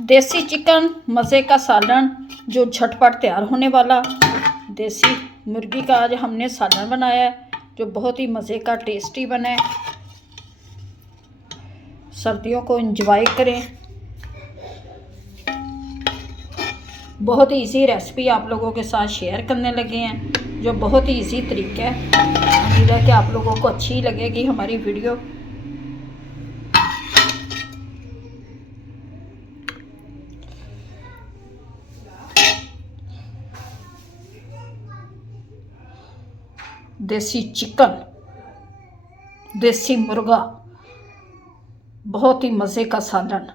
देसी चिकन मज़े का सालन जो झटपट तैयार होने वाला। देसी मुर्गी का आज हमने सालन बनाया है जो बहुत ही मज़े का टेस्टी बना है। सर्दियों को एंजॉय करें। बहुत ही इजी रेसिपी आप लोगों के साथ शेयर करने लगे हैं जो बहुत ही इजी तरीका है। उम्मीद है कि आप लोगों को अच्छी लगेगी हमारी वीडियो। देसी चिकन, देसी मुर्गा, बहुत ही मज़े का सालन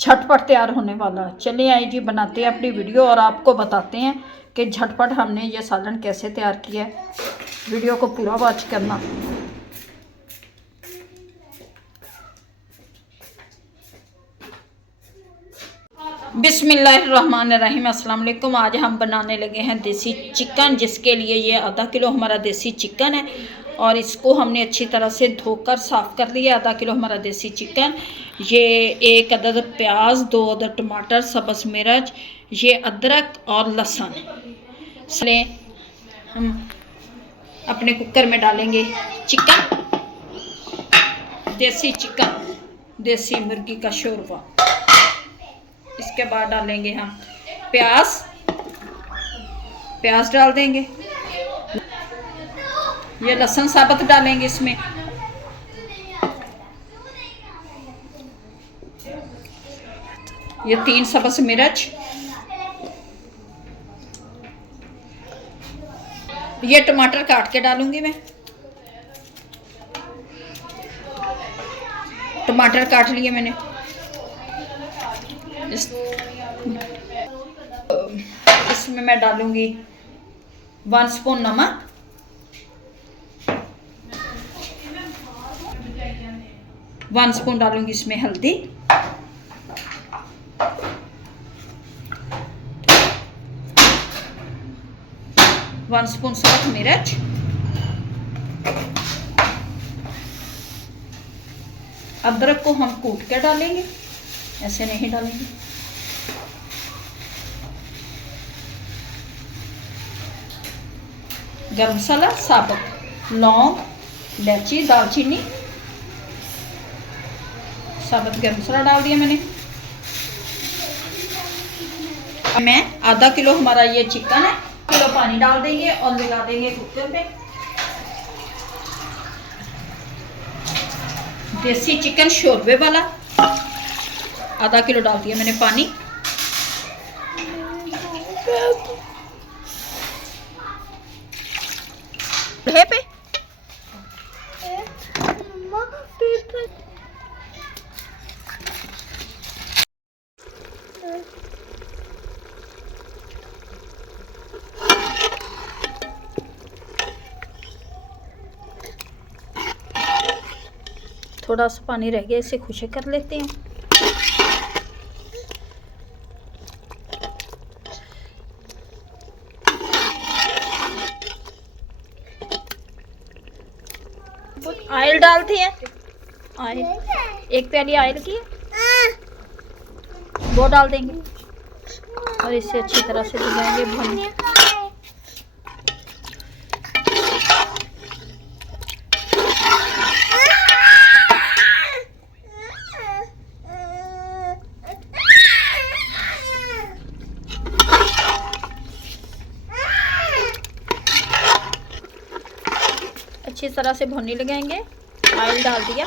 झटपट तैयार होने वाला। चलिए आइए जी बनाते हैं अपनी वीडियो और आपको बताते हैं कि झटपट हमने ये सालन कैसे तैयार किया है। वीडियो को पूरा वॉच करना। बिस्मिल्लाहिर्रहमानिर्रहीम। अस्सलाम वालेकुम। आज हम बनाने लगे हैं देसी चिकन, जिसके लिए ये आधा किलो हमारा देसी चिकन है और इसको हमने अच्छी तरह से धोकर साफ़ कर लिया। आधा किलो हमारा देसी चिकन, ये 1 अदद प्याज, 2 अदद टमाटर, सब्ज़ मिर्च, ये अदरक और लहसुन। इसलिए हम अपने कुकर में डालेंगे चिकन, देसी चिकन, देसी मुर्गी का शोरबा। इसके बाद डालेंगे हम प्याज डाल देंगे। ये लहसुन साबुत डालेंगे इसमें। ये 3 सब्ज़ मिर्च, ये टमाटर काट के डालूंगी मैं। टमाटर काट लिए मैंने। इसमें मैं डालूंगी 1 स्पून नमक, 1 स्पून डालूंगी इसमें हल्दी, 1 स्पून सब्ज़ मिर्च, अदरक को हम कूट के डालेंगे, ऐसे नहीं डालेंगे। गरम मसाला साबुत, लौंग, इलायची, दालचीनी, साबुत गरम मसाला डाल दिया मैंने। मैं आधा किलो हमारा ये चिकन है, किलो पानी डाल देंगे और लगा देंगे कुकर पे। देसी चिकन शोरबे वाला आधा किलो डाल दिया मैंने पानी। पे थोड़ा सा पानी रह गया, इसे खुशक कर लेते हैं। ऑयल डालते हैं, ऑयल 1 प्याली ऑयल की वो डाल देंगे और इसे अच्छी तरह से लगाएंगे भुनने। अच्छी तरह से भुनने लगाएंगे। ऑयल डाल दिया।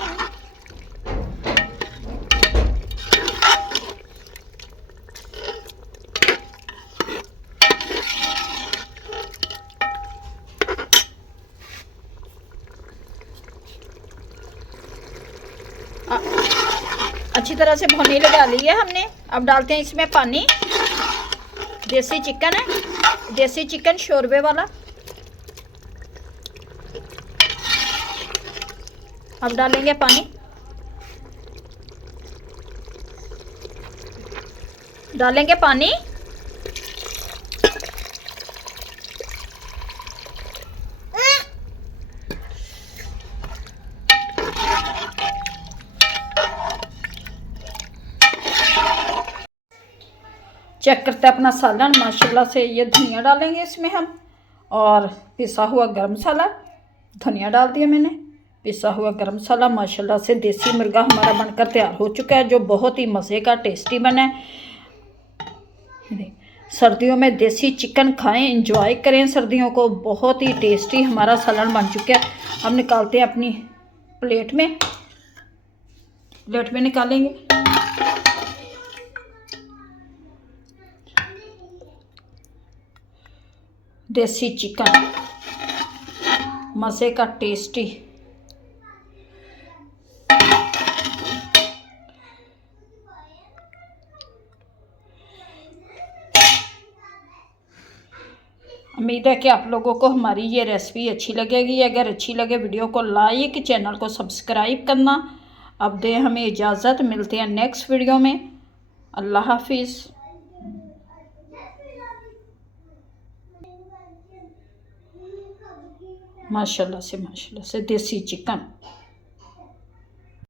अच्छी तरह से भुनने लगा ली है हमने। अब डालते हैं इसमें पानी। देसी चिकन है, देसी चिकन शोरबे वाला। अब डालेंगे पानी, डालेंगे पानी। चेक करते हैं अपना सालन। माशाल्लाह से ये धनिया डालेंगे इसमें हम, और पिसा हुआ गरम मसाला, धनिया डाल दिया मैंने, पिसा हुआ गरम मसाला। माशाल्लाह से देसी मुर्गा हमारा बनकर तैयार हो चुका है, जो बहुत ही मज़े का टेस्टी बना है। सर्दियों में देसी चिकन खाएं, इंजॉय करें सर्दियों को। बहुत ही टेस्टी हमारा सालन बन चुका है। हम निकालते हैं अपनी प्लेट में निकालेंगे। देसी चिकन मज़े का टेस्टी। उम्मीद है कि आप लोगों को हमारी ये रेसिपी अच्छी लगेगी। अगर अच्छी लगे वीडियो को लाइक, चैनल को सब्सक्राइब करना। अब दें हमें इजाज़त, मिलते हैं नेक्स्ट वीडियो में। अल्लाह हाफिज़। माशाल्लाह से देसी चिकन।